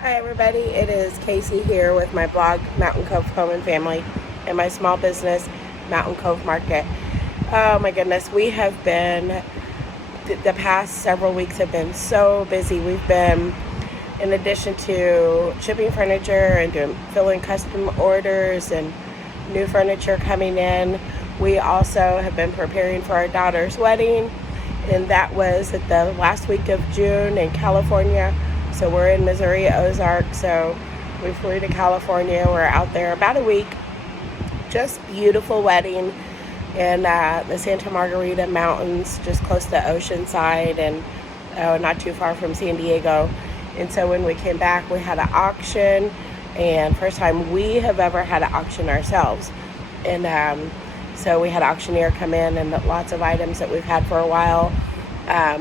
Hi everybody, it is Casey here with my blog Mountain Cove Home and Family and my small business Mountain Cove Market. Oh my goodness, we have been, the past several weeks have been so busy. We've been, in addition to shipping furniture and filling custom orders and new furniture coming in, we also have been preparing for our daughter's wedding, and that was at the last week of June in California. So we're in Missouri, Ozarks. So we flew to California. We're out there about a week. Just beautiful wedding in the Santa Margarita Mountains, just close to Oceanside and not too far from San Diego. And so when we came back, we had an auction, and first time we have ever had an auction ourselves. And so we had an auctioneer come in, and lots of items that we've had for a while.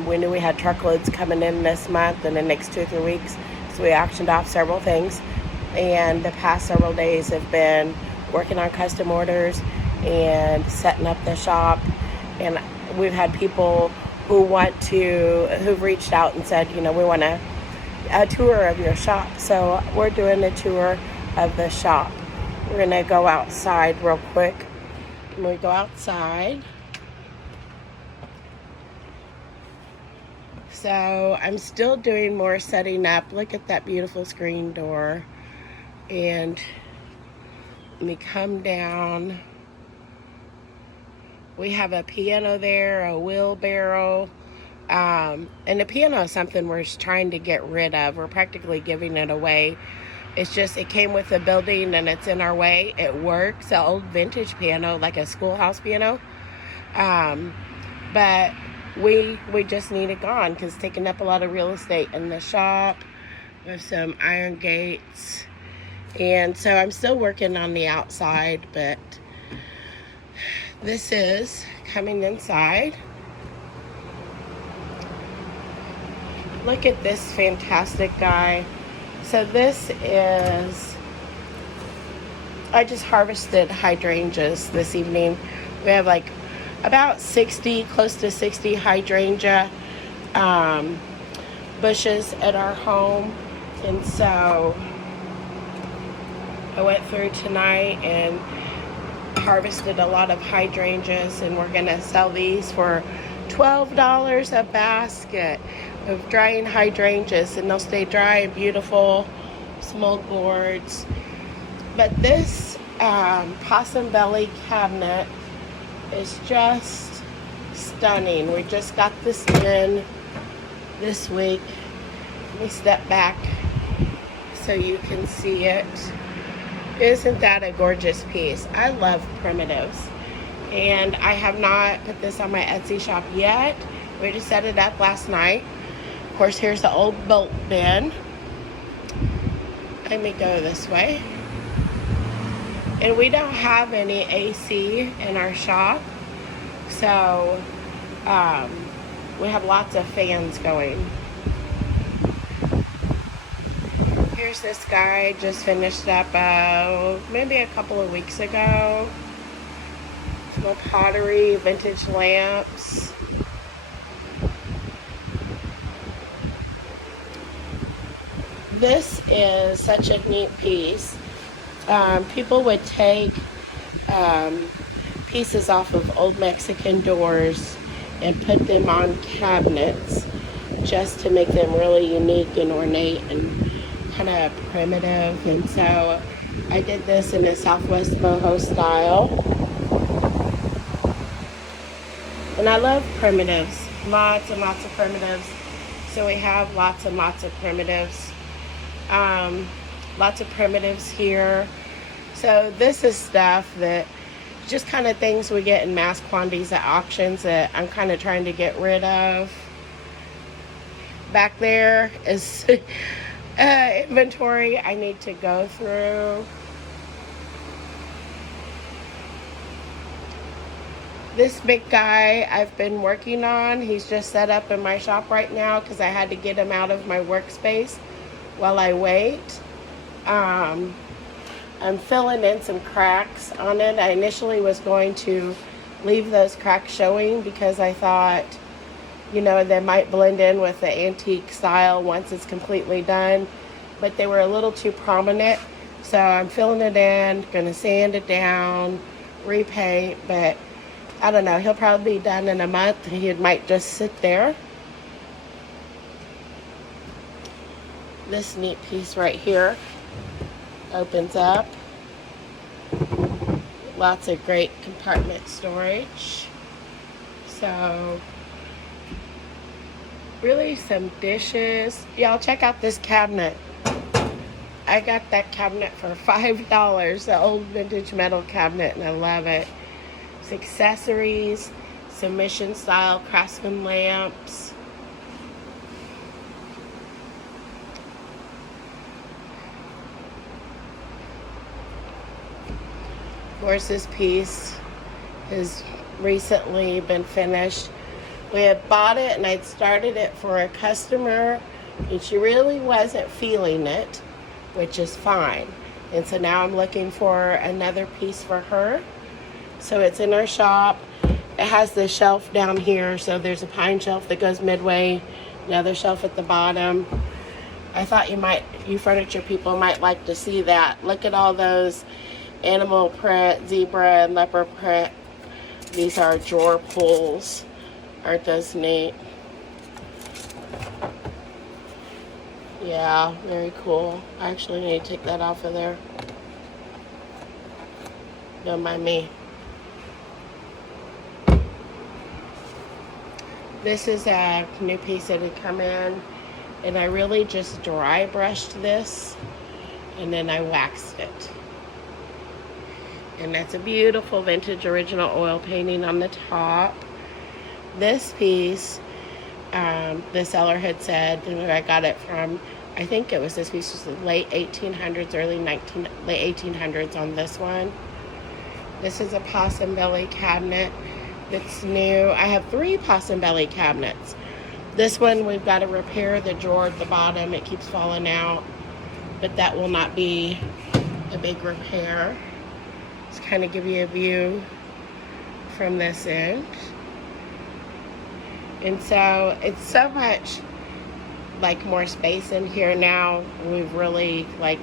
We knew we had truckloads coming in this month and the next 2 or 3 weeks, so we auctioned off several things. And the past several days have been working on custom orders and setting up the shop. And we've had people who've reached out and said, we want a tour of your shop. So we're doing a tour of the shop. We're gonna go outside real quick. When we go outside, so I'm still doing more setting up. Look at that beautiful screen door. And let me come down. We have a piano there, a wheelbarrow. And the piano is something we're trying to get rid of. We're practically giving it away. It's just, it came with the building and it's in our way. It works, an old vintage piano, like a schoolhouse piano. But we just need it gone because it's taking up a lot of real estate in the shop with some iron gates. And so I'm still working on the outside, but this is coming inside. Look at this fantastic guy. So this is, I just harvested hydrangeas this evening. We have like about 60, close to 60 hydrangea bushes at our home. And so I went through tonight and harvested a lot of hydrangeas, and we're gonna sell these for $12 a basket of drying hydrangeas, and they'll stay dry and beautiful, small gourds. But this possum belly cabinet is just stunning. We just got this in this week. Let me step back so you can see it. Isn't that a gorgeous piece? I love primitives, and I have not put this on my Etsy shop yet. We just set it up last night. Of course, here's the old bolt bin. Let me go this way. And we don't have any AC in our shop, so we have lots of fans going. Here's this guy, just finished up maybe a couple of weeks ago. Some pottery, vintage lamps. This is such a neat piece. People would take pieces off of old Mexican doors and put them on cabinets just to make them really unique and ornate and kind of primitive. And so I did this in a Southwest boho style. And I love primitives, lots and lots of primitives. So we have lots and lots of primitives. Lots of primitives here. So this is stuff that just kind of things we get in mass quantities at auctions that I'm kind of trying to get rid of. Back there is inventory I need to go through. This big guy I've been working on, he's just set up in my shop right now because I had to get him out of my workspace while I wait. I'm filling in some cracks on it. I initially was going to leave those cracks showing because I thought, they might blend in with the antique style once it's completely done. but they were a little too prominent. So I'm filling it in, gonna sand it down, repaint, but I don't know, he'll probably be done in a month. He might just sit there. This neat piece right here opens up. Lots of great compartment storage. So really some dishes. Y'all check out this cabinet. I got that cabinet for $5, the old vintage metal cabinet, and I love it. It's accessories, some mission style craftsman lamps. Of course, this piece has recently been finished. We had bought it and I'd started it for a customer and she really wasn't feeling it, which is fine. And so now I'm looking for another piece for her. So it's in our shop. It has this shelf down here. So there's a pine shelf that goes midway, another shelf at the bottom. I thought you furniture people might like to see that. Look at all those animal print, zebra and leopard print. These are drawer pulls. Aren't those neat? Yeah, very cool. I actually need to take that off of there. Don't mind me. This is a new piece that had come in, and I really just dry brushed this, and then I waxed it. And that's a beautiful vintage original oil painting on the top. This piece, the seller had said, and I got it from, I think it was this piece was the late 1800s, late 1800s on this one. This is a possum belly cabinet that's new. I have 3 possum belly cabinets. This one we've got to repair the drawer at the bottom. It keeps falling out, but that will not be a big repair. Just kind of give you a view from this end. And so it's so much like more space in here now. We've really like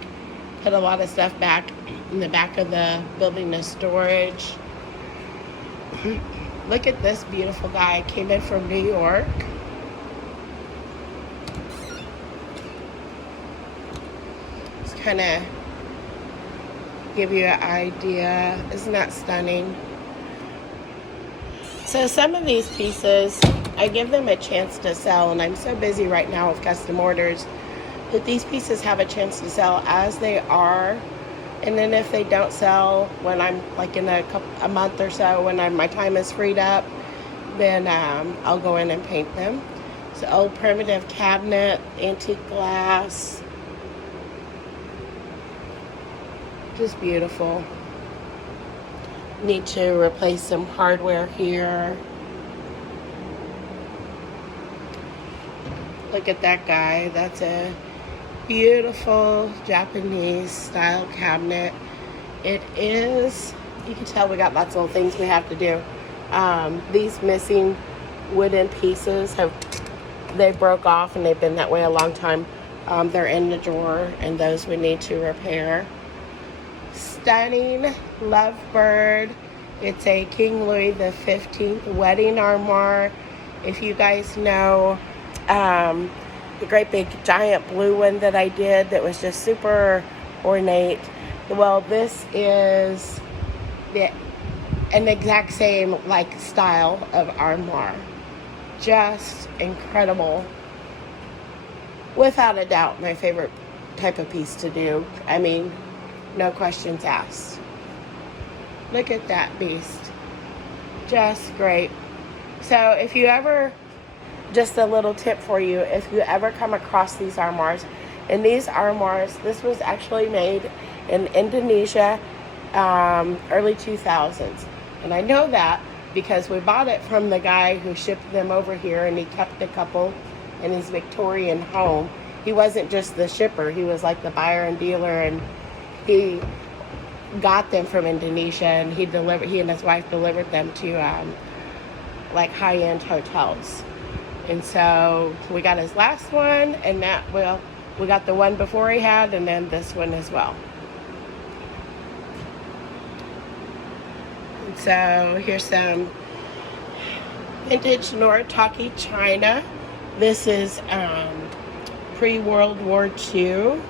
put a lot of stuff back in the back of the building of storage. Look at this beautiful guy. I came in from New York. Just kind of give you an idea. Isn't that stunning? So some of these pieces, I give them a chance to sell, and I'm so busy right now with custom orders that these pieces have a chance to sell as they are. And then if they don't sell when I'm like in a month or so, when my time is freed up, then I'll go in and paint them. So old primitive cabinet, antique glass. Just beautiful. Need to replace some hardware here. Look at that guy. That's a beautiful Japanese style cabinet. It is, you can tell we got lots of little things we have to do. These missing wooden pieces they broke off and they've been that way a long time. They're in the drawer and those we need to repair. Stunning lovebird. It's a King Louis XV wedding armoire. If you guys know the great big giant blue one that I did that was just super ornate, well, this is an exact same like style of armoire. Just incredible. Without a doubt, my favorite type of piece to do. I mean, no questions asked. Look at that beast. Just great. So if you ever, just a little tip for you, if you ever come across these armoires, and these armoires, this was actually made in Indonesia, early 2000s. And I know that because we bought it from the guy who shipped them over here, and he kept a couple in his Victorian home. He wasn't just the shipper, he was like the buyer and dealer, and he got them from Indonesia, and he and his wife delivered them to like high-end hotels. And so we got his last one, and that will We got the one before he had, and then this one as well. And so here's some vintage Noritaki china. This is pre-World War II.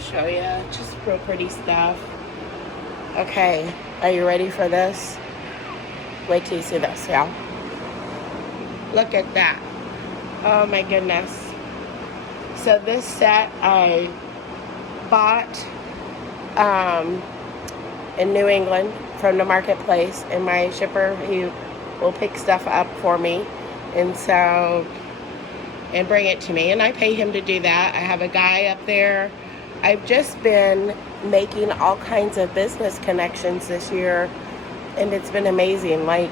Show you, just real pretty stuff. Okay, are you ready for this? Wait till you see this, y'all. Look at that. Oh my goodness. So this set I bought in New England from the marketplace, and my shipper, he will pick stuff up for me and bring it to me, and I pay him to do that. I have a guy up there. I've just been making all kinds of business connections this year, and it's been amazing. Like,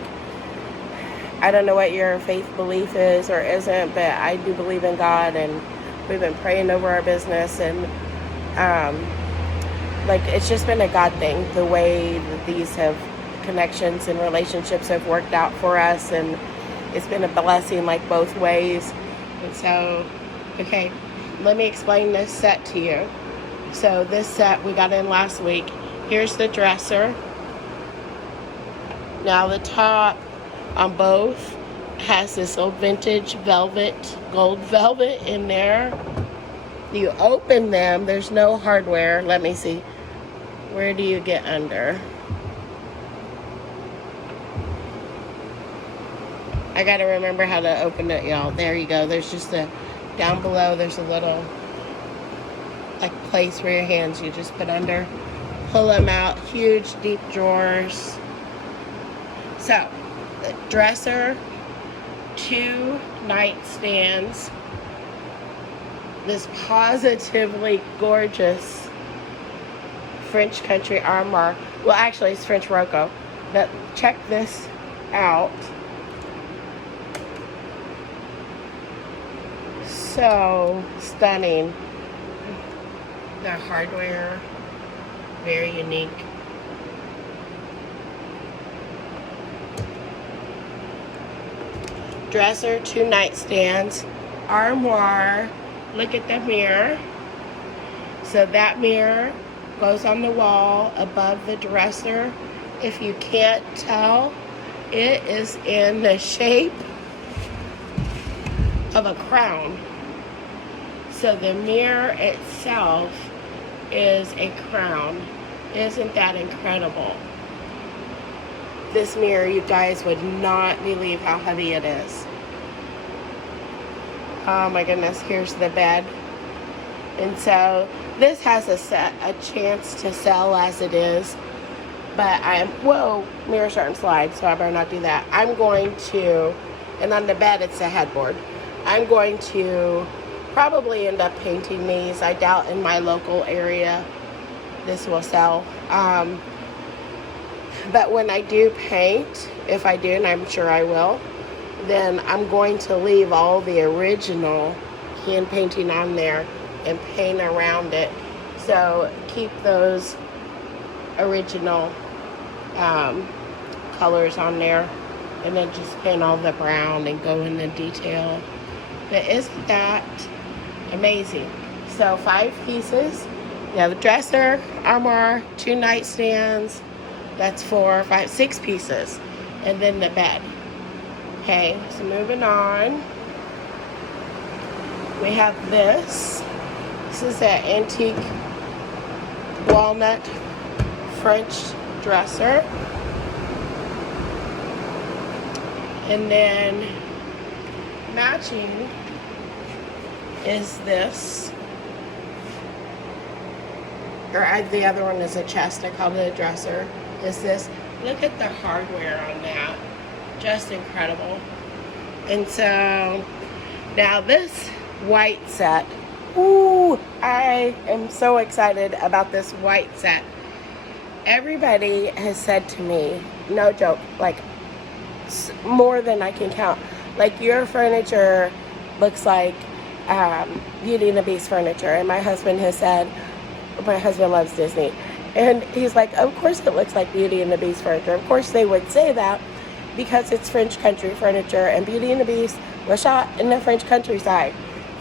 I don't know what your faith belief is or isn't, but I do believe in God, and we've been praying over our business, and like, it's just been a God thing, the way that these connections and relationships have worked out for us, and it's been a blessing, like, both ways. And so, okay, let me explain this set to you. So this set we got in last week. Here's the dresser. Now the top on both has this old vintage velvet, gold velvet in there. You open them, there's no hardware. Let me see. Where do you get under? I gotta remember how to open it, y'all. There you go. There's just down below, there's a little, like, place where your hands you just put under. Pull them out. Huge, deep drawers. So, the dresser, 2 nightstands, this positively gorgeous French country armoire. Well, actually, it's French Rococo. But check this out. So stunning. The hardware, very unique. Dresser, 2 nightstands, armoire. Look at the mirror. So that mirror goes on the wall above the dresser. If you can't tell, it is in the shape of a crown. So the mirror itself is a crown. Isn't that incredible? This mirror, you guys would not believe how heavy it is. Oh my goodness, here's the bed. And so this has a chance to sell as it is, but whoa, mirror starting to slide, so I better not do that. I'm going to, and on the bed it's a headboard. I'm going to probably end up painting these. I doubt in my local area this will sell. But when I do paint, if I do, and I'm sure I will, then I'm going to leave all the original hand painting on there and paint around it. So keep those original colors on there, and then just paint all the brown and go in the detail. But isn't that amazing? So 5 pieces. You have a dresser, armoire, 2 nightstands. That's 4, 5, 6 pieces. And then the bed. Okay, so moving on. We have this. This is an antique walnut French dresser. And then matching is this. The other one is a chest. I call it a dresser. Is this. Look at the hardware on that. Just incredible. And so now this white set. Ooh, I am so excited about this white set. Everybody has said to me, no joke, like more than I can count, like, your furniture looks like Beauty and the Beast furniture. And my husband has said, my husband loves Disney, and he's like, of course it looks like Beauty and the Beast furniture. Of course they would say that because it's French country furniture, and Beauty and the Beast was shot in the French countryside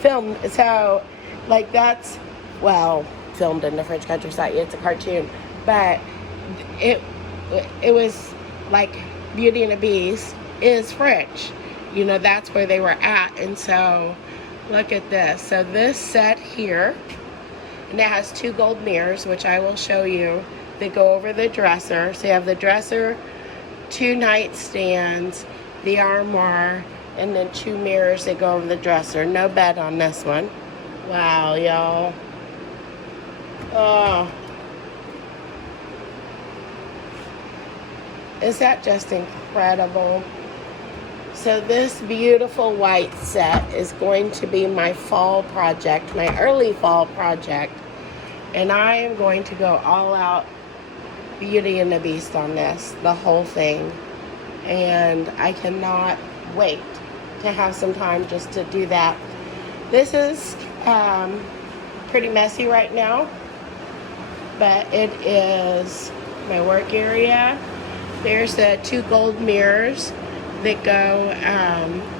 filmed. So, like, that's, well, filmed in the French countryside. It's a cartoon, but it was like Beauty and the Beast is French. You know, that's where they were at. And so, look at this. So this set here, and it has 2 gold mirrors, which I will show you. They go over the dresser. So you have the dresser, 2 nightstands, the armoire, and then 2 mirrors that go over the dresser. No bed on this one. Wow, y'all. Oh. Is that just incredible? So this beautiful white set is going to be my fall project, my early fall project. And I am going to go all out Beauty and the Beast on this, the whole thing. And I cannot wait to have some time just to do that. This is pretty messy right now, but it is my work area. There's the 2 gold mirrors that go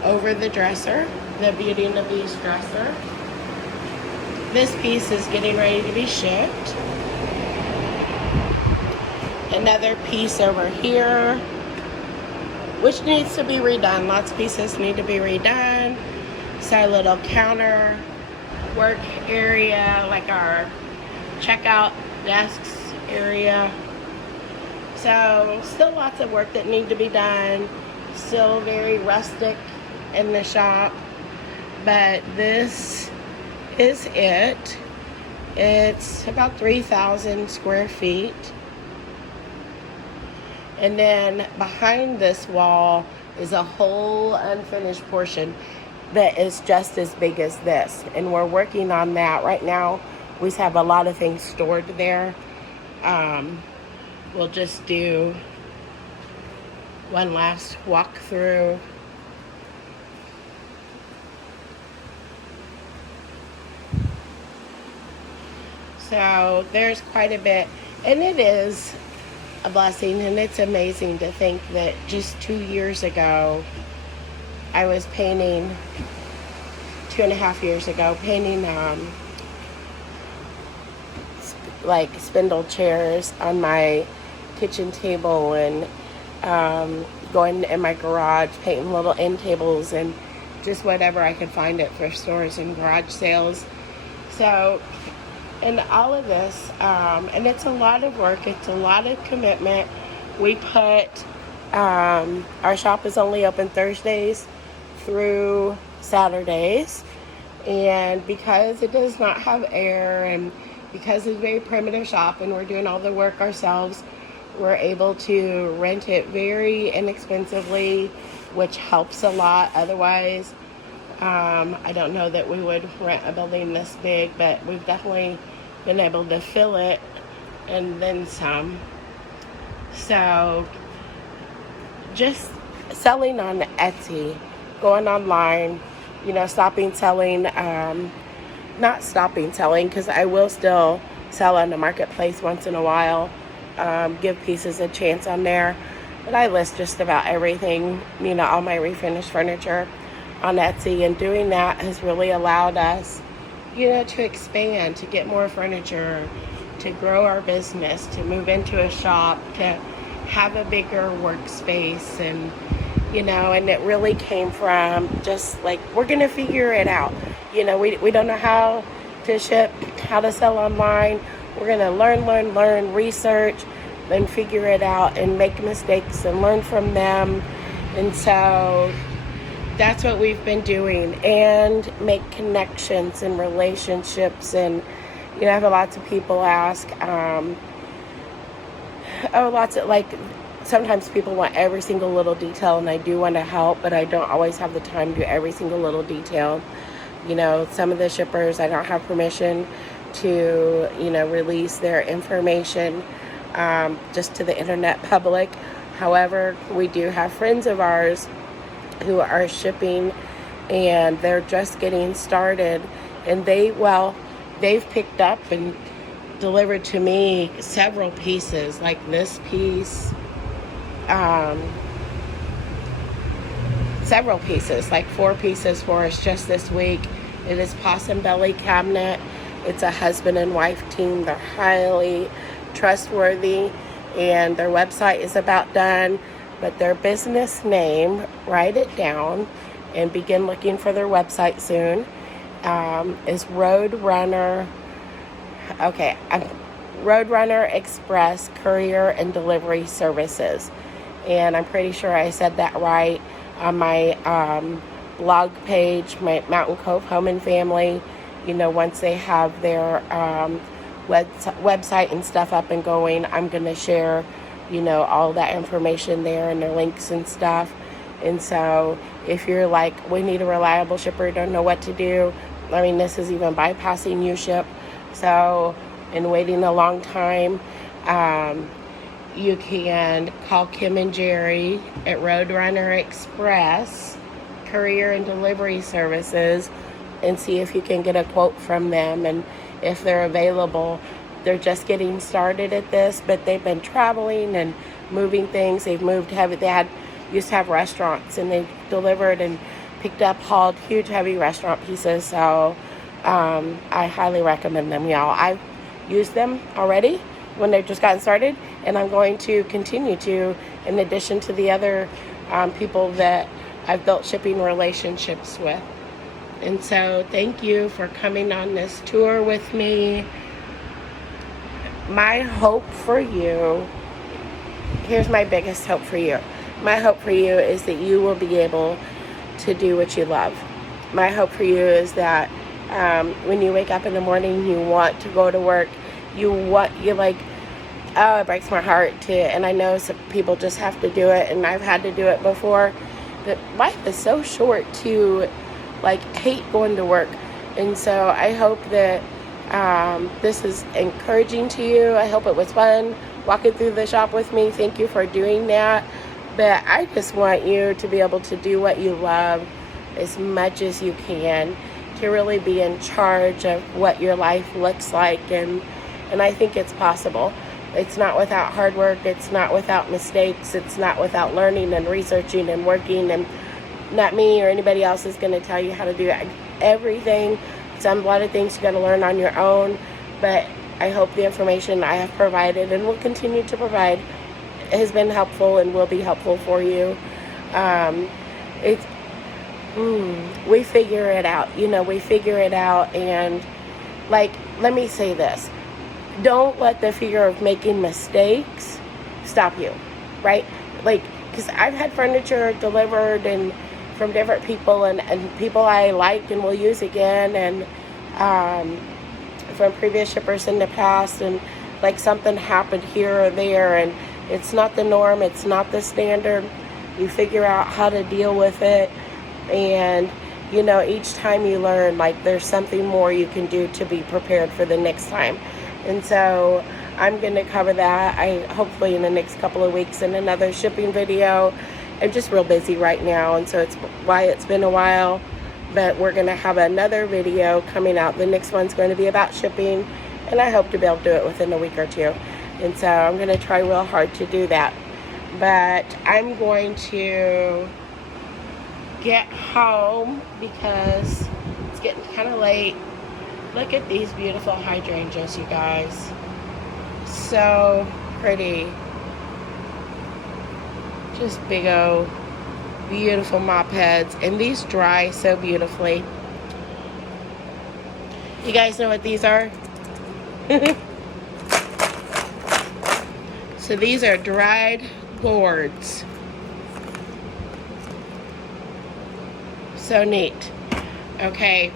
over the dresser, the Beauty and the Beast dresser. This piece is getting ready to be shipped. Another piece over here, which needs to be redone. Lots of pieces need to be redone. So a little counter work area, like our checkout desks area. So still lots of work that need to be done. Still very rustic in the shop. But this is it. It's about 3,000 square feet. And then behind this wall is a whole unfinished portion that is just as big as this. And we're working on that right now. We just have a lot of things stored there. We'll just do one last walkthrough. So there's quite a bit, and it is a blessing, and it's amazing to think that just 2 years ago, I was painting, 2.5 years ago, painting like spindle chairs on my kitchen table, and going in my garage, painting little end tables and just whatever I could find at thrift stores and garage sales. So, and all of this, and it's a lot of work, it's a lot of commitment. We put, our shop is only open Thursdays through Saturdays, and because it does not have air, and because it's a very primitive shop and we're doing all the work ourselves, we're able to rent it very inexpensively, which helps a lot. Otherwise, I don't know that we would rent a building this big, but we've definitely been able to fill it and then some. So just selling on Etsy, going online, stopping selling, not stopping selling, because I will still sell on the marketplace once in a while, give pieces a chance on there. But I list just about everything, all my refinished furniture on Etsy, and doing that has really allowed us, to expand, to get more furniture, to grow our business, to move into a shop, to have a bigger workspace, and, and it really came from just like, we're going to figure it out. We don't know how to ship, how to sell online. We're going to learn, research, then figure it out and make mistakes and learn from them. And so that's what we've been doing, and make connections and relationships. And, I have lots of people ask, sometimes people want every single little detail, and I do want to help, but I don't always have the time to do every single little detail. Some of the shippers, I don't have permission to, release their information just to the internet public. However, we do have friends of ours who are shipping, and they're just getting started, and they've picked up and delivered to me several pieces, like this piece, several pieces, like 4 pieces for us just this week. It is Possum Belly Cabinet. It's a husband and wife team. They're highly trustworthy, and their website is about done, but their business name, write it down and begin looking for their website soon, is Roadrunner Express Courier and Delivery Services. And I'm pretty sure I said that right on my blog page, my Mountain Cove Home and Family. You know, once they have their website and stuff up and going, I'm going to share, you know, all that information there and their links and stuff. And so if you're like, we need a reliable shipper, don't know what to do, I mean, this is even bypassing UShip, so, and waiting a long time, you can call Kim and Jerry at Roadrunner Express Courier and Delivery Services and see if you can get a quote from them and if they're available. They're just getting started at this, but they've been traveling and moving things. They've moved heavy. They used to have restaurants, and they've delivered and picked up, hauled huge, heavy restaurant pieces. So I highly recommend them, y'all. I've used them already when they've just gotten started, and I'm going to continue to, in addition to the other people that I've built shipping relationships with. And so thank you for coming on this tour with me. My hope for you, here's my biggest hope for you. My hope for you is that you will be able to do what you love. My hope for you is that when you wake up in the morning, you want to go to work. You're like, oh, it breaks my heart to, and I know some people just have to do it, and I've had to do it before, but life is so short to like hate going to work. And so I hope that this is encouraging to you. I hope it was fun walking through the shop with me. Thank you for doing that. But I just want you to be able to do what you love as much as you can, to really be in charge of what your life looks like. And I think it's possible. It's not without hard work. It's not without mistakes. It's not without learning and researching and working. And not me or anybody else is going to tell you how to do everything. A lot of things you got to learn on your own. But I hope the information I have provided and will continue to provide has been helpful and will be helpful for you. We figure it out. You know, we figure it out. And like, let me say this. Don't let the fear of making mistakes stop you, right? Like, because I've had furniture delivered and from different people and people I like and will use again, and from previous shippers in the past, and like something happened here or there, and it's not the norm, it's not the standard. You figure out how to deal with it, and you know, each time you learn, like there's something more you can do to be prepared for the next time. And so I'm going to cover that hopefully in the next couple of weeks in another shipping video. I'm just real busy right now, and so it's why it's been a while, but we're going to have another video coming out. The next one's going to be about shipping, and I hope to be able to do it within a week or two. And so I'm going to try real hard to do that. But I'm going to get home because it's getting kind of late. Look at these beautiful hydrangeas, you guys. So pretty. Just big old beautiful mop heads, and these dry so beautifully. You guys know what these are? So these are dried gourds. So neat. Okay,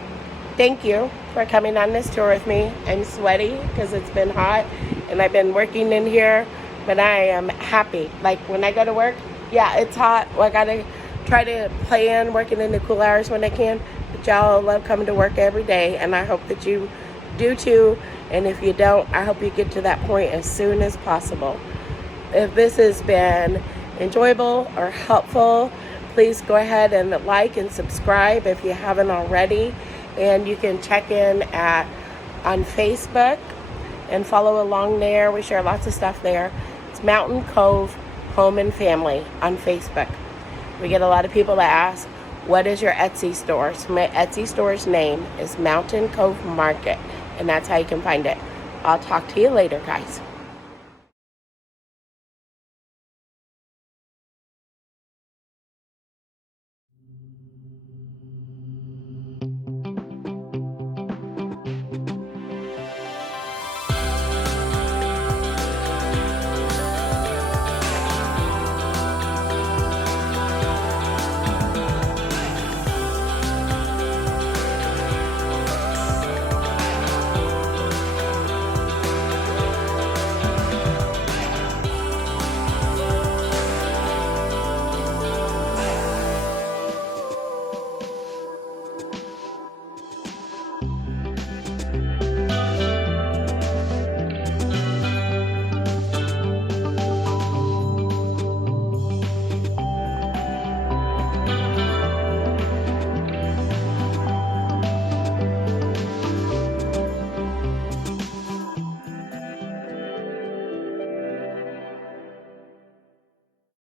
thank you for coming on this tour with me. I'm sweaty because it's been hot and I've been working in here, but I am happy. Like when I go to work, yeah, it's hot. Well, I gotta try to plan working in the cool hours when I can, but y'all love coming to work every day, and I hope that you do too. And if you don't, I hope you get to that point as soon as possible. If this has been enjoyable or helpful, please go ahead and like and subscribe if you haven't already. And you can check in on Facebook and follow along there. We share lots of stuff there. It's Mountain Cove Home and Family on Facebook. We get a lot of people that ask, what is your Etsy store? So my Etsy store's name is Mountain Cove Market, and that's how you can find it. I'll talk to you later, guys.